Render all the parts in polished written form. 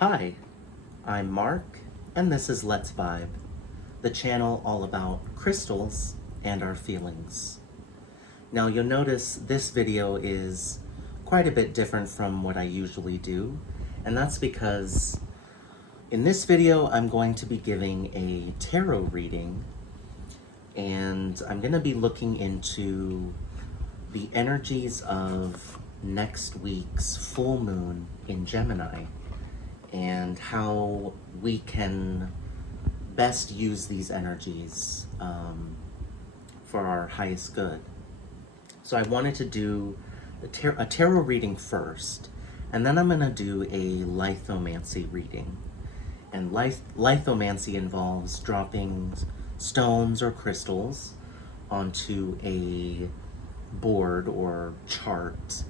Hi, I'm Mark, and this is Let's Vibe, the channel all about crystals and our feelings. Now you'll notice this video is quite a bit different from what I usually do, and that's because in this video I'm going to be giving a tarot reading, and I'm going to be looking into the energies of next week's full moon in Gemini and how we can best use these energies for our highest good. So I wanted to do a tarot reading first, and then I'm going to do a lithomancy reading. And lithomancy involves dropping stones or crystals onto a board or chart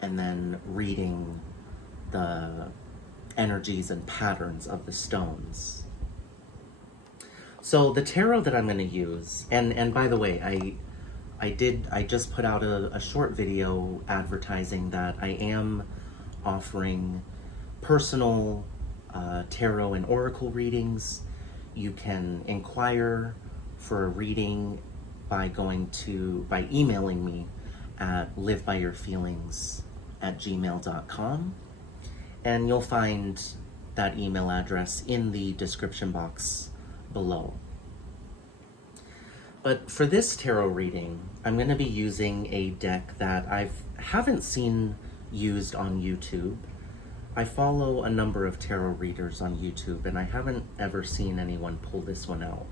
and then reading the energies and patterns of the stones. So the tarot that I'm going to use, and by the way, I just put out a short video advertising that I am offering personal tarot and oracle readings. You can inquire for a reading by emailing me at livebyyourfeelings@gmail.com, and you'll find that email address in the description box below. But for this tarot reading, I'm going to be using a deck that I haven't seen used on YouTube. I follow a number of tarot readers on YouTube, and I haven't ever seen anyone pull this one out.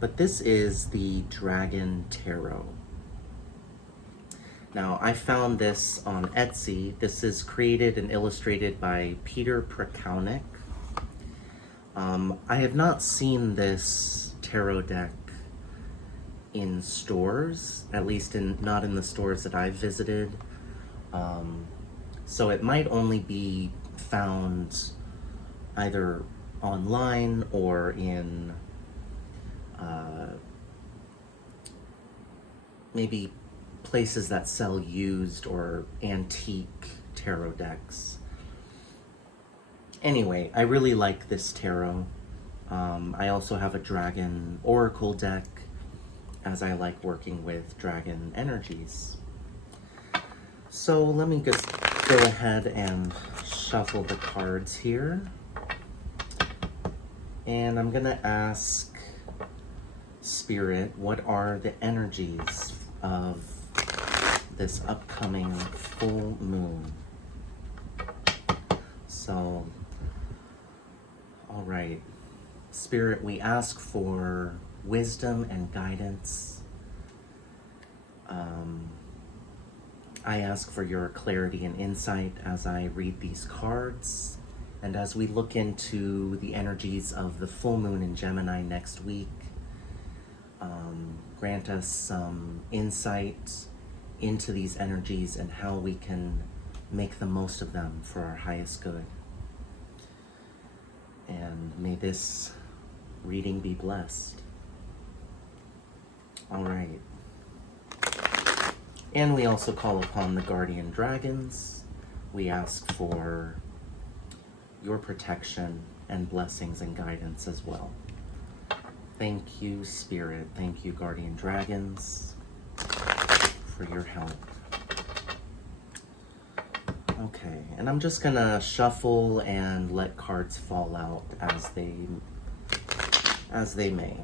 But this is the Dragon Tarot. Now, I found this on Etsy. This is created and illustrated by Peter Peraino. I have not seen this tarot deck in stores, at least not in the stores that I've visited. So it might only be found either online or in maybe places that sell used or antique tarot decks. Anyway, I really like this tarot. I also have a dragon oracle deck, as I like working with dragon energies. So let me just go ahead and shuffle the cards here. And I'm gonna ask Spirit, what are the energies of this upcoming full moon? So, all right, Spirit, we ask for wisdom and guidance. I ask for your clarity and insight as I read these cards, and as we look into the energies of the full moon in Gemini next week. Grant us some insight into these energies and how we can make the most of them for our highest good. And may this reading be blessed. All right. And we also call upon the guardian dragons. We ask for your protection and blessings and guidance as well. Thank you, Spirit. Thank you, guardian dragons, for your help. Okay, and I'm just gonna shuffle and let cards fall out as they may.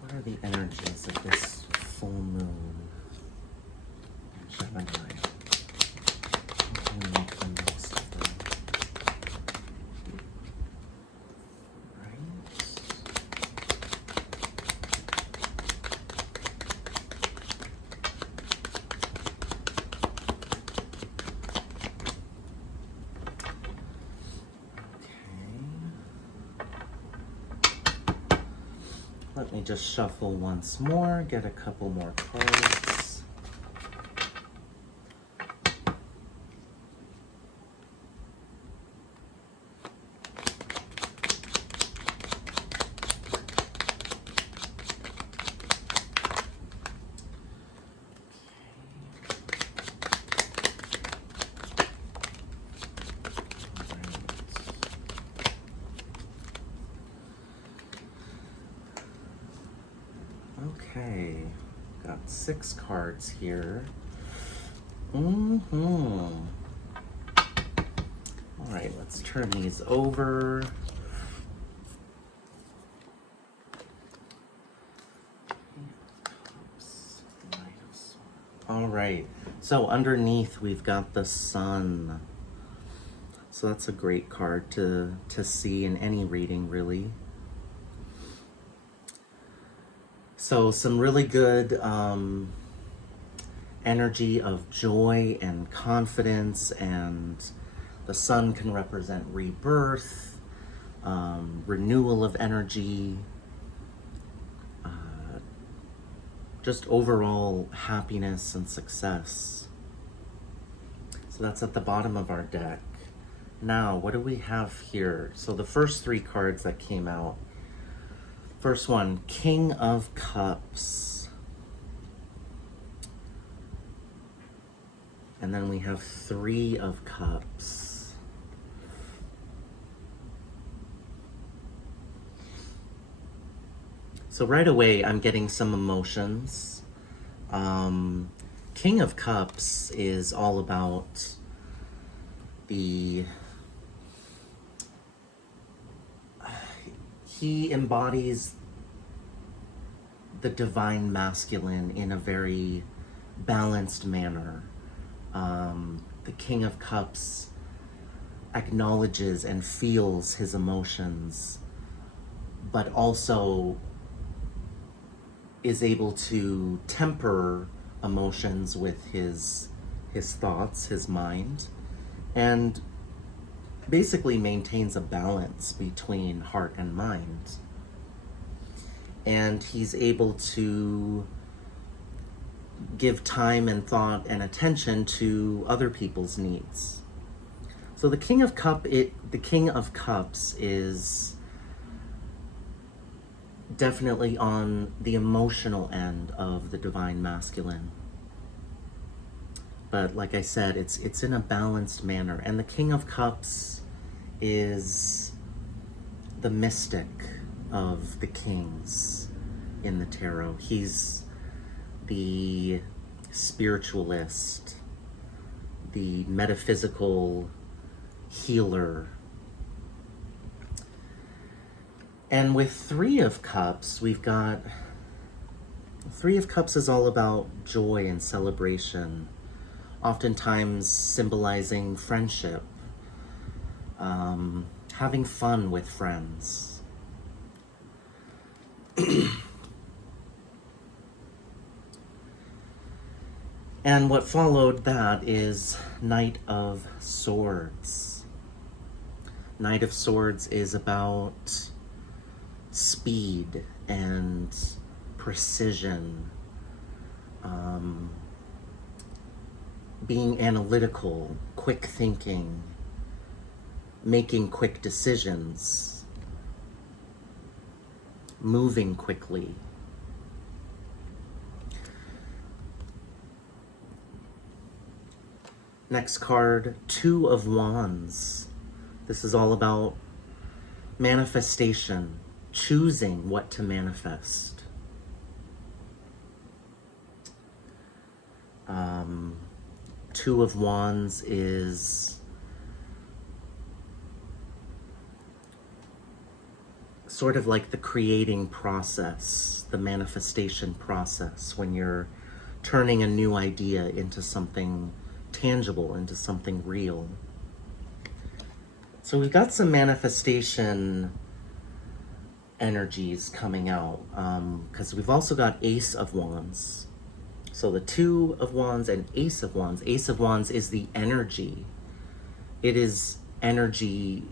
What are the energies of this full moon in Gemini? How can we make the most of them? Right? Let me just shuffle once more, get a couple more cards. Okay, got 6 cards here. All right, let's turn these over. All right, so underneath we've got the Sun. So that's a great card to see in any reading, really. So some really good energy of joy and confidence, and the Sun can represent rebirth, renewal of energy, just overall happiness and success. So that's at the bottom of our deck. Now, what do we have here? So the first 3 cards that came out. First one, King of Cups. And then we have 3 of Cups. So right away, I'm getting some emotions. King of Cups is all about he embodies the divine masculine in a very balanced manner. The King of Cups acknowledges and feels his emotions, but also is able to temper emotions with his thoughts, his mind, and basically maintains a balance between heart and mind. And he's able to give time and thought and attention to other people's needs. So the King of Cups is definitely on the emotional end of the divine masculine. But like I said, it's in a balanced manner. And the King of Cups is the mystic of the kings in the tarot. He's the spiritualist, the metaphysical healer. And with 3 of Cups, we've got 3 of Cups is all about joy and celebration, oftentimes symbolizing friendship, having fun with friends. And what followed that is Knight of Swords. Knight of Swords is about speed and precision, being analytical, quick thinking, making quick decisions, moving quickly. Next card, 2 of Wands. This is all about manifestation, choosing what to manifest. 2 of Wands is sort of like the creating process, the manifestation process, when you're turning a new idea into something tangible, into something real. So we've got some manifestation energies coming out, because we've also got Ace of Wands. So the 2 of Wands and Ace of Wands. Ace of Wands is the energy. It is energy.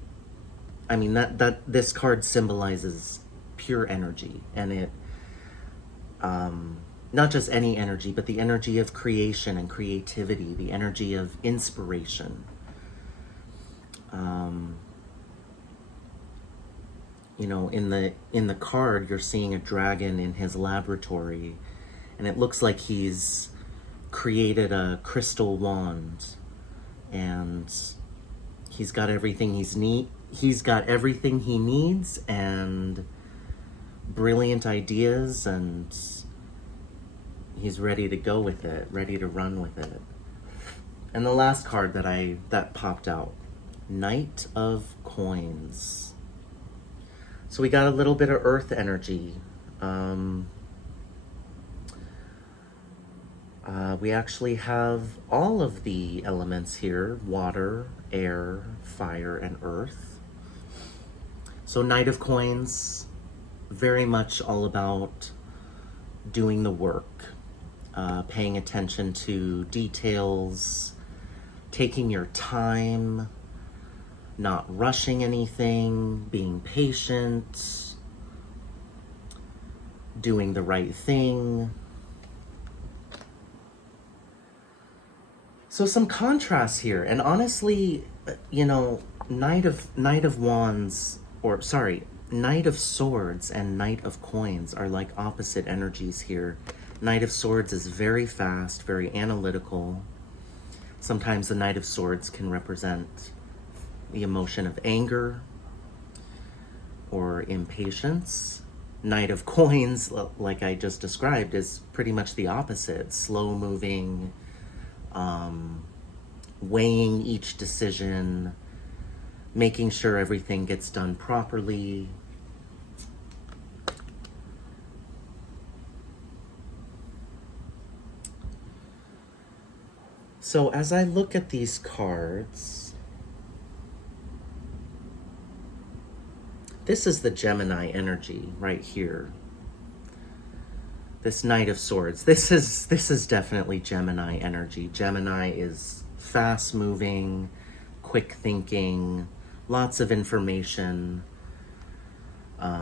I mean, that this card symbolizes pure energy, and it not just any energy, but the energy of creation and creativity, the energy of inspiration. You know, in the card, you're seeing a dragon in his laboratory, and it looks like he's created a crystal wand, and he's got everything he's got everything he needs, and brilliant ideas, and he's ready to go with it, ready to run with it. And the last card that popped out, Knight of Coins. So we got a little bit of earth energy. We actually have all of the elements here: water, air, fire, and earth. So Knight of Coins, very much all about doing the work, paying attention to details, taking your time, not rushing anything, being patient, doing the right thing. So some contrast here, and honestly, you know, Knight of Wands, or sorry, Knight of Swords and Knight of Coins are like opposite energies here. Knight of Swords is very fast, very analytical. Sometimes the Knight of Swords can represent the emotion of anger or impatience. Knight of Coins, like I just described, is pretty much the opposite. Slow moving, weighing each decision, making sure everything gets done properly. So as I look at these cards, this is the Gemini energy right here. This Knight of Swords. This is definitely Gemini energy. Gemini is fast moving, quick thinking, lots of information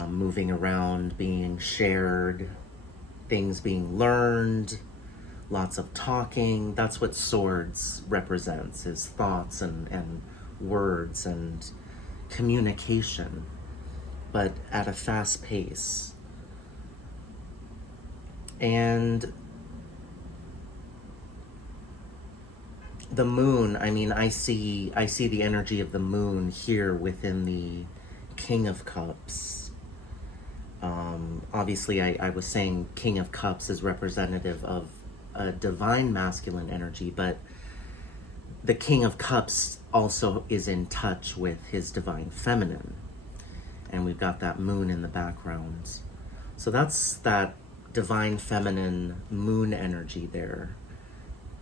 moving around, being shared, things being learned, lots of talking. That's what Swords represents, is thoughts and words and communication, but at a fast pace. And the moon, I mean, I see the energy of the moon here within the King of Cups. Obviously, I was saying King of Cups is representative of a divine masculine energy, but the King of Cups also is in touch with his divine feminine. And we've got that moon in the background. So that's that divine feminine moon energy there,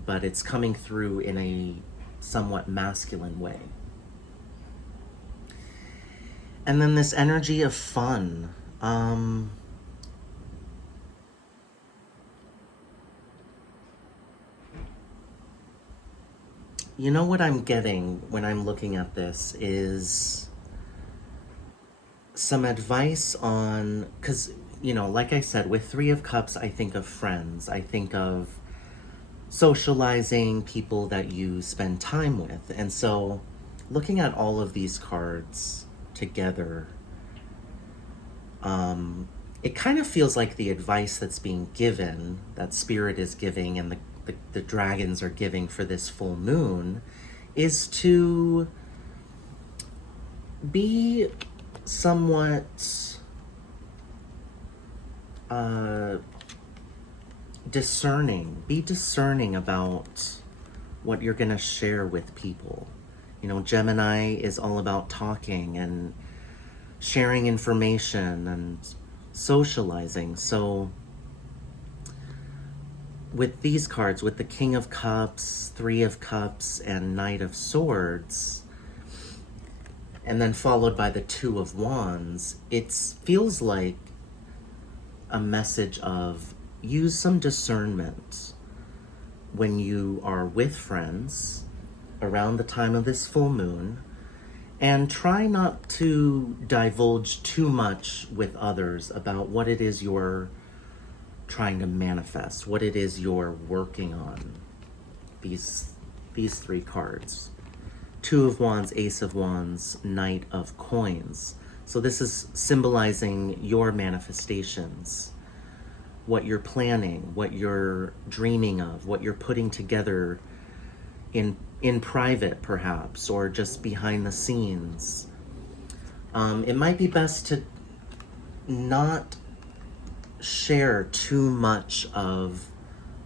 but it's coming through in a somewhat masculine way. And then this energy of fun. You know what I'm getting when I'm looking at this is some advice on, because, you know, like I said, with Three of Cups, I think of friends. I think of socializing, people that you spend time with. And so looking at all of these cards together, it kind of feels like the advice that's being given, that Spirit is giving and the dragons are giving for this full moon, is to be somewhat discerning. Be discerning about what you're going to share with people. You know, Gemini is all about talking and sharing information and socializing. So with these cards, with the King of Cups, Three of Cups, and Knight of Swords, and then followed by the Two of Wands, it feels like a message of use some discernment when you are with friends around the time of this full moon, And try not to divulge too much with others about what it is you're trying to manifest, what it is you're working on. These three cards. Two of Wands, Ace of Wands, Knight of Coins. So this is symbolizing your manifestations, what you're planning, what you're dreaming of, what you're putting together in private perhaps, or just behind the scenes. It might be best to not share too much of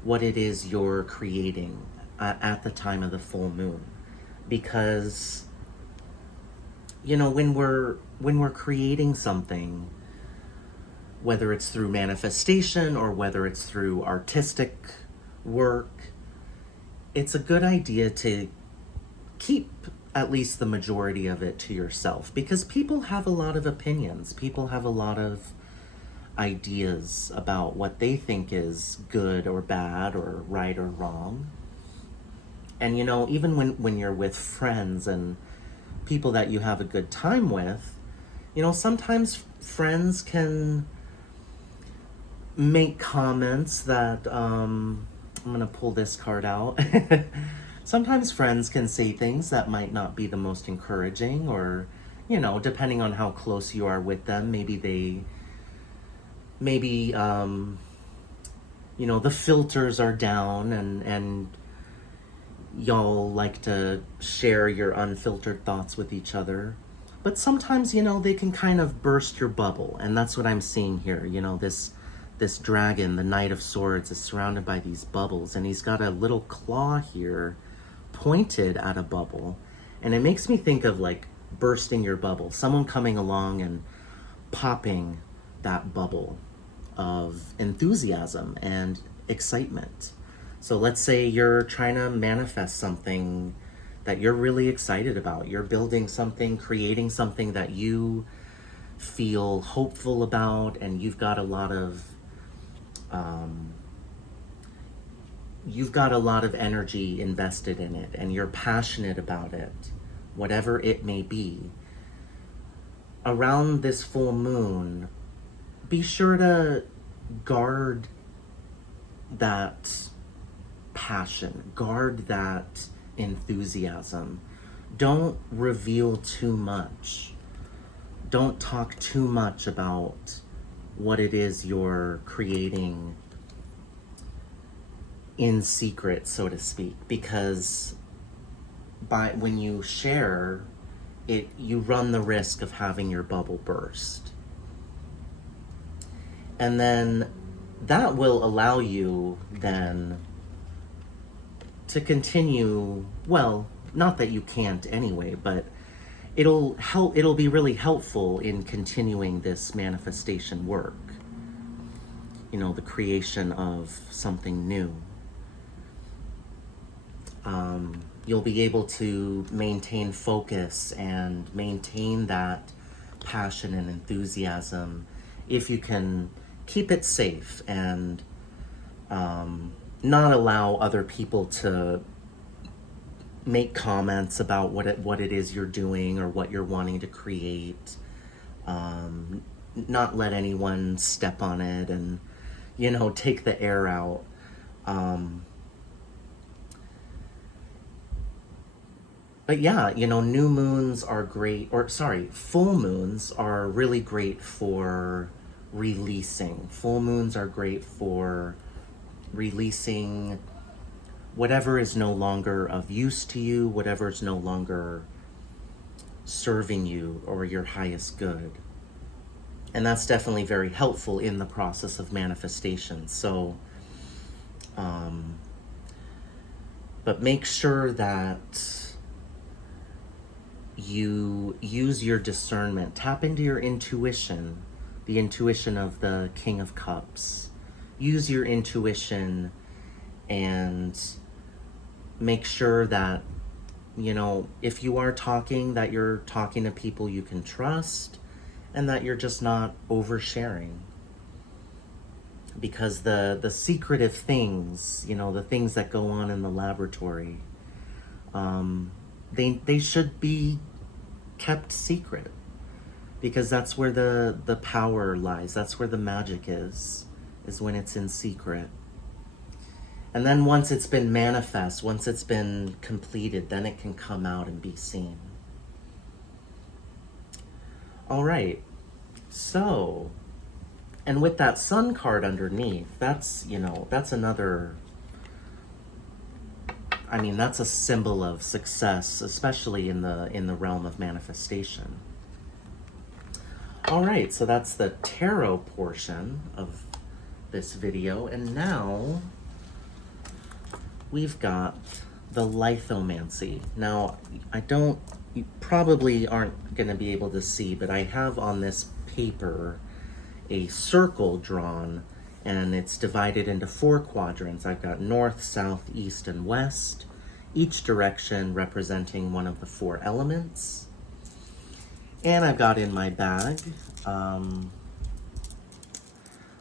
what it is you're creating at the time of the full moon, because when we're creating something, whether it's through manifestation or whether it's through artistic work, it's a good idea to keep at least the majority of it to yourself, because people have a lot of opinions. People have a lot of ideas about what they think is good or bad or right or wrong. And even when you're with friends and people that you have a good time with, sometimes friends can make comments that I'm gonna pull this card out. Sometimes friends can say things that might not be the most encouraging, or depending on how close you are with them, maybe the filters are down, and y'all like to share your unfiltered thoughts with each other. But sometimes they can kind of burst your bubble, and that's what I'm seeing here. This dragon, the Knight of Swords, is surrounded by these bubbles, and he's got a little claw here pointed at a bubble. And it makes me think of like bursting your bubble, someone coming along and popping that bubble of enthusiasm and excitement. So let's say you're trying to manifest something that you're really excited about. You're building something, creating something that you feel hopeful about, and you've got a lot of energy invested in it, and you're passionate about it, whatever it may be. Around this full moon, be sure to guard that passion, guard that enthusiasm. Don't reveal too much. Don't talk too much about what it is you're creating in secret, so to speak, because when you share it, you run the risk of having your bubble burst. And then that will allow you then to continue, well, not that you can't anyway, but it'll be really helpful in continuing this manifestation work. The creation of something new. You'll be able to maintain focus and maintain that passion and enthusiasm if you can keep it safe and not allow other people to make comments about what it is you're doing or what you're wanting to create. Not let anyone step on it and take the air out. But yeah, new moons are great, full moons are really great for releasing. Full moons are great for releasing whatever is no longer of use to you, whatever is no longer serving you or your highest good. And that's definitely very helpful in the process of manifestation. So, but make sure that you use your discernment, tap into your intuition, the intuition of the King of Cups. Use your intuition and make sure that, if you are talking, that you're talking to people you can trust and that you're just not oversharing. Because the secretive things, the things that go on in the laboratory, they should be kept secret, because that's where the power lies. That's where the magic is when it's in secret. And then once it's been manifest, once it's been completed, then it can come out and be seen. All right, so, and with that sun card underneath, that's, that's another, that's a symbol of success, especially in the realm of manifestation. All right, so that's the tarot portion of this video, and now we've got the lithomancy. Now, you probably aren't going to be able to see, but I have on this paper a circle drawn, and it's divided into 4 quadrants. I've got north, south, east, and west, each direction representing one of the 4 elements. And I've got in my bag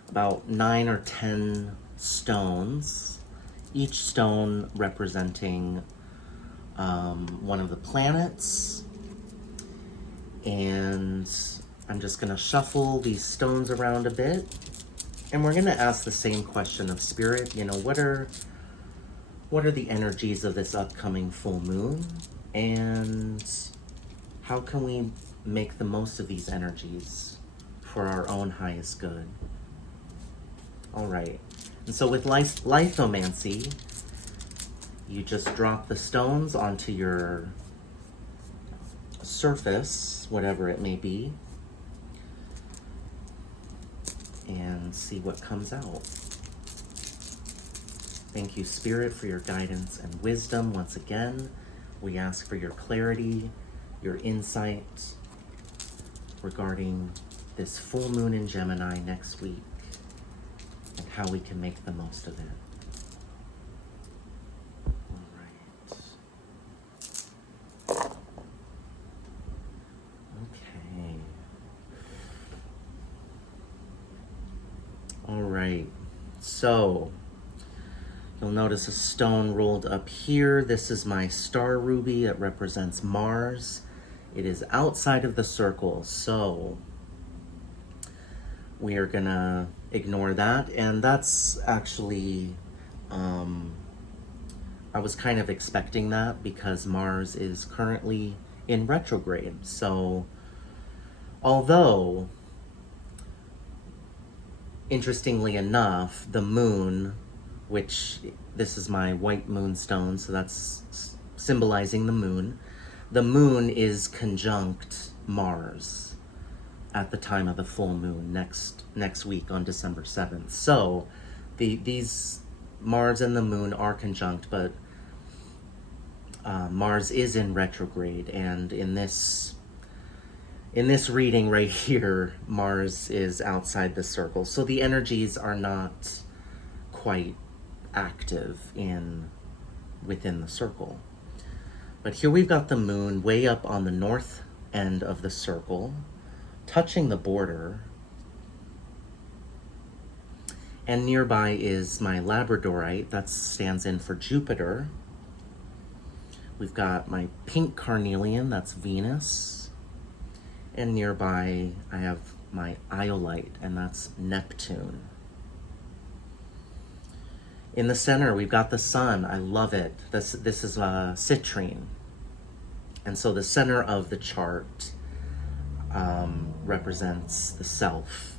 about 9 or 10 stones, each stone representing one of the planets. And I'm just going to shuffle these stones around a bit, and we're going to ask the same question of spirit. What are the energies of this upcoming full moon, and how can we make the most of these energies for our own highest good? All right, and so with lithomancy, you just drop the stones onto your surface, whatever it may be, and see what comes out. Thank you, Spirit, for your guidance and wisdom. Once again, we ask for your clarity, your insight regarding this full moon in Gemini next week and how we can make the most of it. All right, so you'll notice a stone rolled up here. This is my star ruby. It represents Mars. It is outside of the circle, so we are gonna ignore that. And that's actually, I was kind of expecting that because Mars is currently in retrograde. So although, interestingly enough, the moon, which this is my white moonstone, so that's symbolizing the moon is conjunct Mars at the time of the full moon next week on December 7th. So these Mars and the moon are conjunct, but Mars is in retrograde, and in this reading right here, Mars is outside the circle. So the energies are not quite active within the circle. But here we've got the moon way up on the north end of the circle, touching the border. And nearby is my labradorite, that stands in for Jupiter. We've got my pink carnelian, that's Venus. And nearby I have my iolite, and that's Neptune. In the center, we've got the sun. I love it. This is citrine. And so the center of the chart represents the self.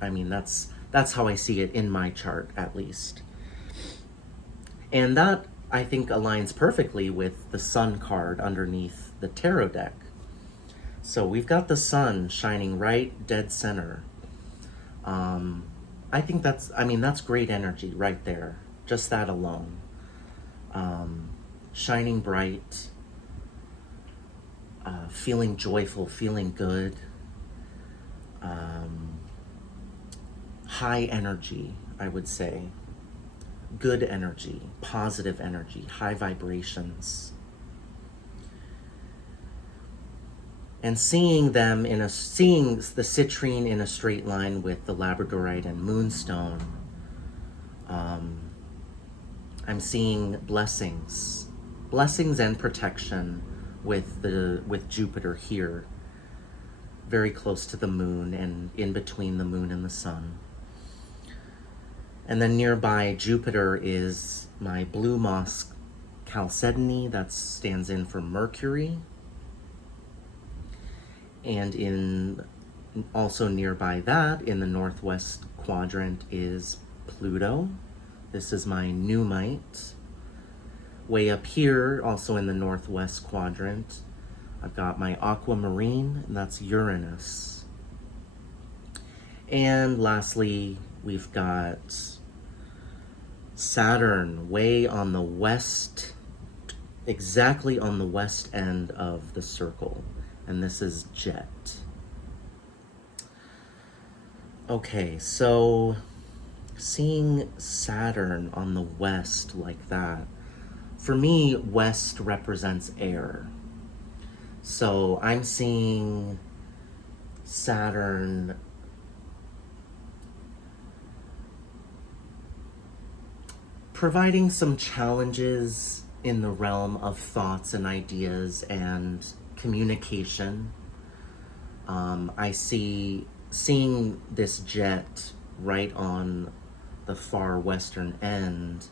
That's how I see it in my chart, at least. And that, I think, aligns perfectly with the sun card underneath the tarot deck. So we've got the sun shining right dead center. I think that's great energy right there. Just that alone. Shining bright, feeling joyful, feeling good, high energy, I would say. Good energy, positive energy, high vibrations. And seeing the citrine in a straight line with the labradorite and moonstone, I'm seeing blessings and protection with Jupiter here, very close to the moon and in between the moon and the sun. And then nearby Jupiter is my blue moss Chalcedony, that stands in for Mercury. And also nearby that, in the northwest quadrant, is Pluto. This is my Numite. Way up here, also in the northwest quadrant, I've got my Aquamarine, and that's Uranus. And lastly, we've got Saturn way on the west, exactly on the west end of the circle, and this is Jet. Okay, so seeing Saturn on the west like that, for me, west represents air. So I'm seeing Saturn providing some challenges in the realm of thoughts and ideas and communication. I seeing this jet right on the far western end.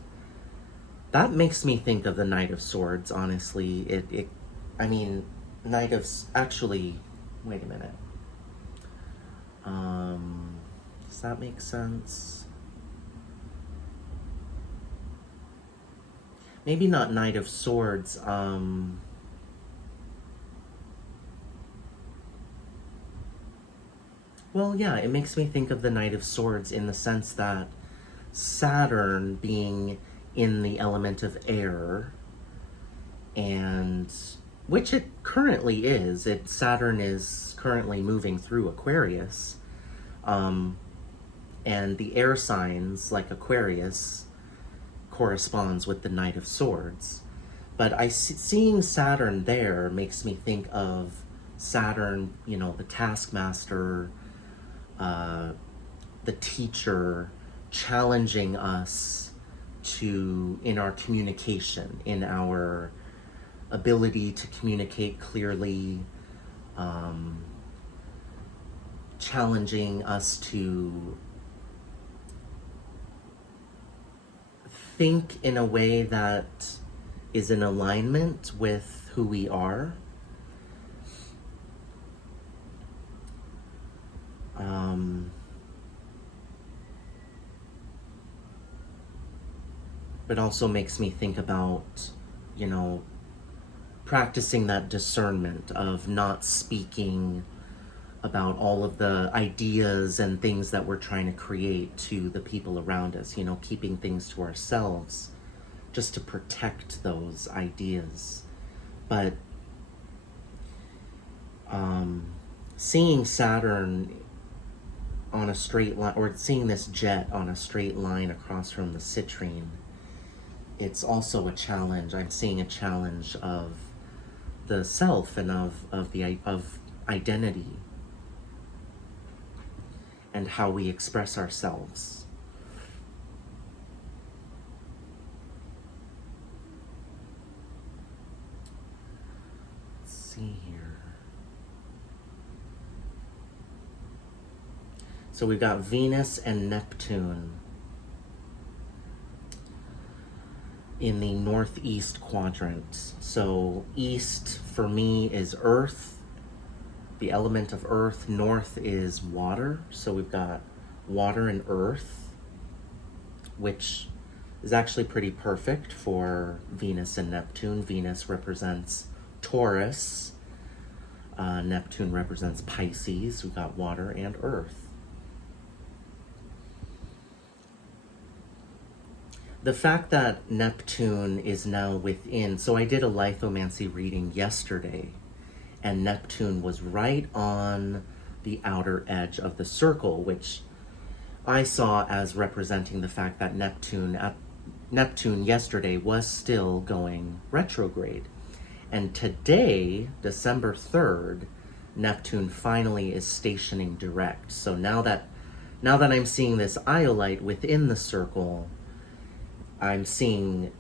That makes me think of the Knight of Swords, honestly. Knight of... Actually, wait a minute. Does that make sense? Maybe not Knight of Swords. Well, yeah, it makes me think of the Knight of Swords in the sense that Saturn being in the element of air, and which it currently is. Saturn is currently moving through Aquarius, and the air signs like Aquarius corresponds with the Knight of Swords. But seeing Saturn there makes me think of Saturn, the taskmaster, the teacher, challenging us in our communication, in our ability to communicate clearly, challenging us to think in a way that is in alignment with who we are. But also makes me think about, practicing that discernment of not speaking about all of the ideas and things that we're trying to create to the people around us, keeping things to ourselves just to protect those ideas. But seeing Saturn on a straight line, or seeing this jet on a straight line across from the citrine, it's also a challenge. I'm seeing a challenge of the self and of identity and how we express ourselves. Let's see here. So we've got Venus and Neptune in the northeast quadrant. So east for me is earth, the element of earth. North is water. So we've got water and earth, which is actually pretty perfect for Venus and Neptune. Venus represents Taurus. Neptune represents Pisces. We've got water and earth. The fact that Neptune is now within, so I did a lithomancy reading yesterday, and Neptune was right on the outer edge of the circle, which I saw as representing the fact that Neptune yesterday was still going retrograde. And today, December 3rd, Neptune finally is stationing direct. So now that I'm seeing this iolite within the circle, I'm seeing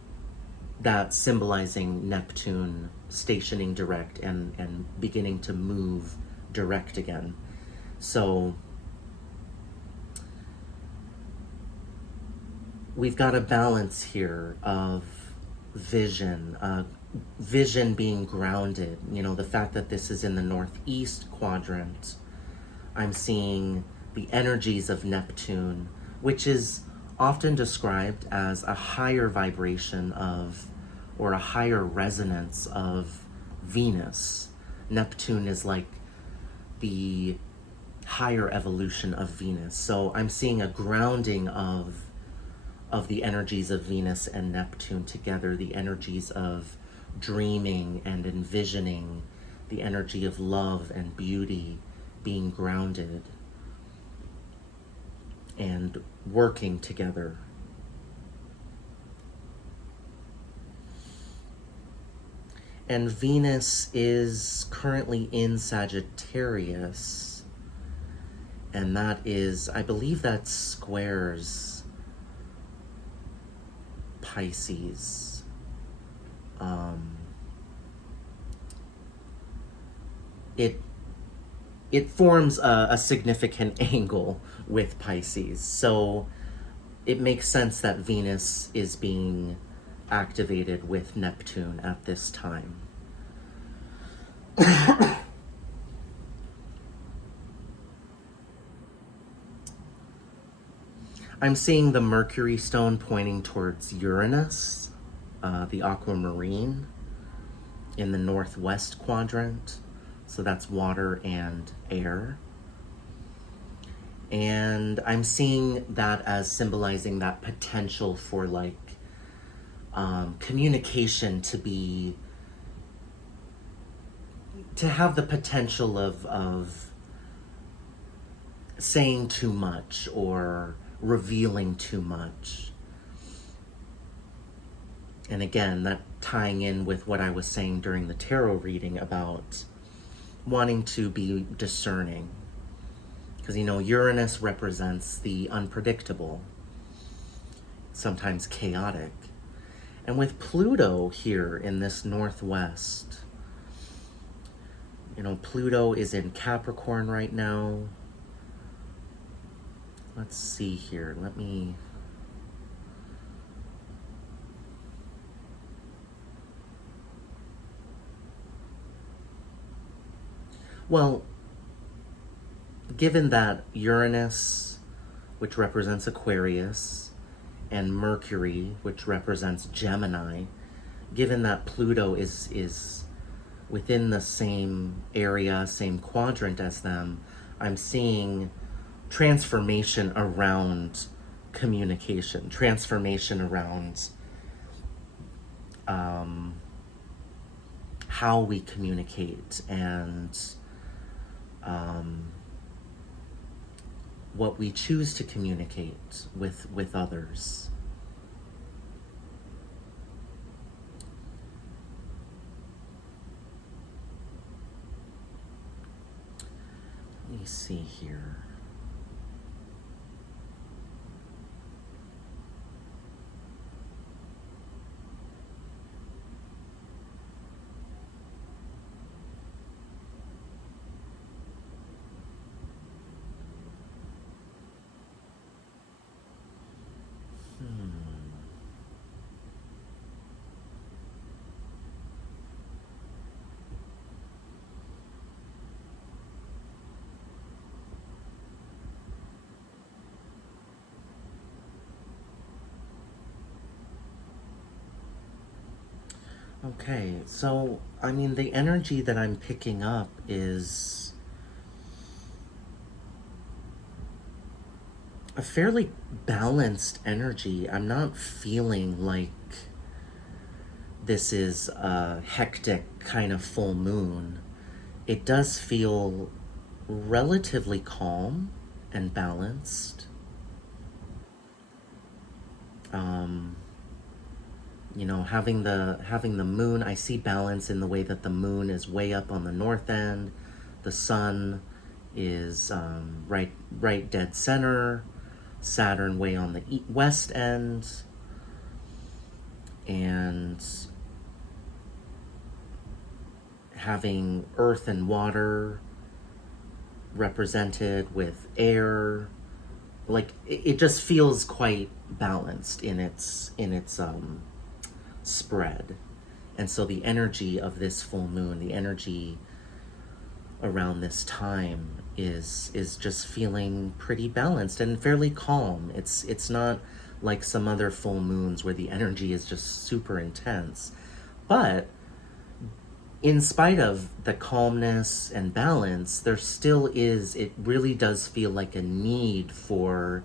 that symbolizing Neptune stationing direct and beginning to move direct again. So we've got a balance here of vision, vision being grounded. You know, the fact that this is in the northeast quadrant, I'm seeing the energies of Neptune, which is often described as a higher vibration of, or a higher resonance of Venus. Neptune is like the higher evolution of Venus. So I'm seeing a grounding of the energies of Venus and Neptune together, the energies of dreaming and envisioning, the energy of love and beauty being grounded and working together. And Venus is currently in Sagittarius, and that is, I believe that squares Pisces. It forms a significant angle with Pisces, so it makes sense that Venus is being activated with Neptune at this time. I'm seeing the Mercury stone pointing towards Uranus, the aquamarine, in the northwest quadrant. So that's water and air. And I'm seeing that as symbolizing that potential for like communication to have the potential of saying too much or revealing too much. And again, that tying in with what I was saying during the tarot reading about wanting to be discerning. Because, you know, Uranus represents the unpredictable, sometimes chaotic. And with Pluto here in this northwest, you know, Pluto is in Capricorn right now. Let's see here. Well, given that Uranus, which represents Aquarius, and Mercury, which represents Gemini, given that Pluto is within the same area, same quadrant as them, I'm seeing transformation around communication, transformation around how we communicate and what we choose to communicate with others. Let me see here. Okay, so, I mean, the energy that I'm picking up is a fairly balanced energy. I'm not feeling like this is a hectic kind of full moon. It does feel relatively calm and balanced. You know, having the moon, I see balance in the way that the moon is way up on the north end, the sun is right dead center, Saturn way on the west end, and having earth and water represented with air. Like it just feels quite balanced in its spread. And so the energy of this full moon, the energy around this time is just feeling pretty balanced and fairly calm. It's not like some other full moons where the energy is just super intense. But in spite of the calmness and balance, there still is, it really does feel like a need for,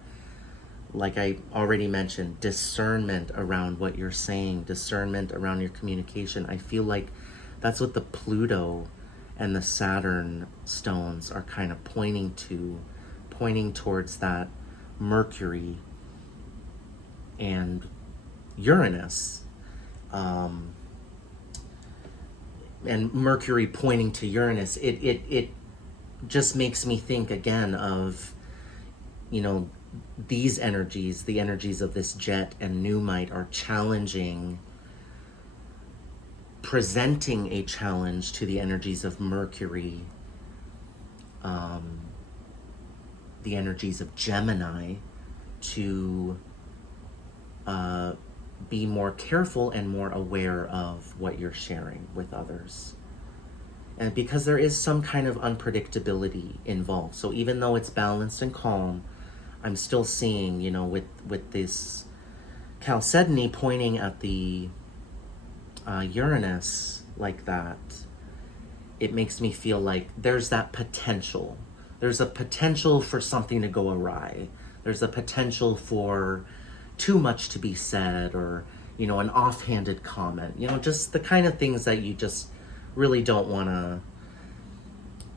like I already mentioned, discernment around what you're saying, discernment around your communication. I feel like that's what the Pluto and the Saturn stones are kind of pointing towards that Mercury and Uranus. And Mercury pointing to Uranus, it just makes me think again of, these energies, the energies of this jet and Numite are challenging, presenting a challenge to the energies of Mercury, the energies of Gemini, to be more careful and more aware of what you're sharing with others. And because there is some kind of unpredictability involved. So even though it's balanced and calm, I'm still seeing, with this Chalcedony pointing at the Uranus like that, it makes me feel like there's that potential. There's a potential for something to go awry. There's a potential for too much to be said, or, an offhanded comment. Just the kind of things that you just really don't want to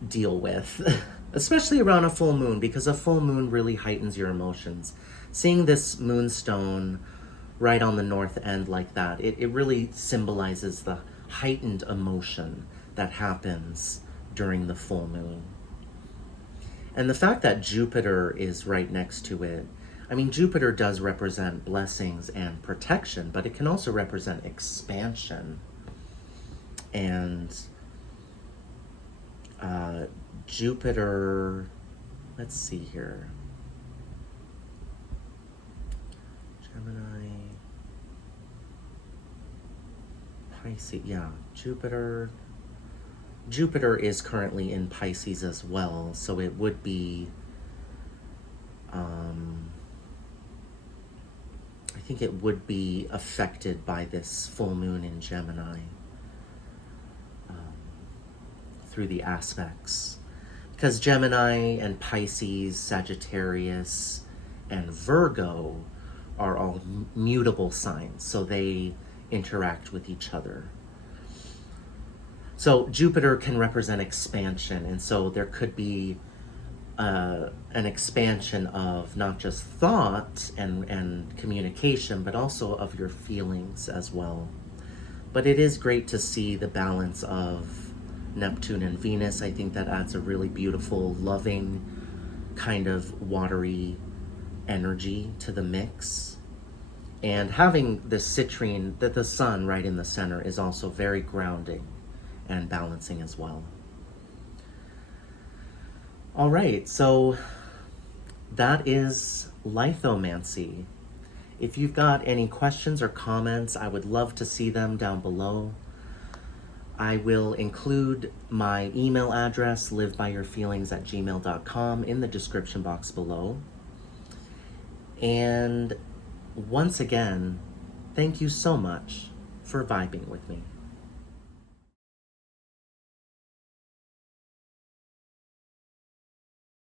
deal with, especially around a full moon, because a full moon really heightens your emotions. Seeing this moonstone right on the north end like that, it really symbolizes the heightened emotion that happens during the full moon. And the fact that Jupiter is right next to it, Jupiter does represent blessings and protection, but it can also represent expansion. And Jupiter, let's see here. Gemini, Pisces, yeah, Jupiter is currently in Pisces as well, so it would be, I think it would be affected by this full moon in Gemini, through the aspects. Because Gemini and Pisces, Sagittarius, and Virgo are all mutable signs, so they interact with each other. So Jupiter can represent expansion, and so there could be an expansion of not just thought and communication, but also of your feelings as well. But it is great to see the balance of Neptune and Venus. I think that adds a really beautiful, loving, kind of watery energy to the mix. And having the citrine, the sun right in the center, is also very grounding and balancing as well. All right, so that is Lithomancy. If you've got any questions or comments, I would love to see them down below. I will include my email address, livebyyourfeelings@gmail.com, in the description box below. And once again, thank you so much for vibing with me.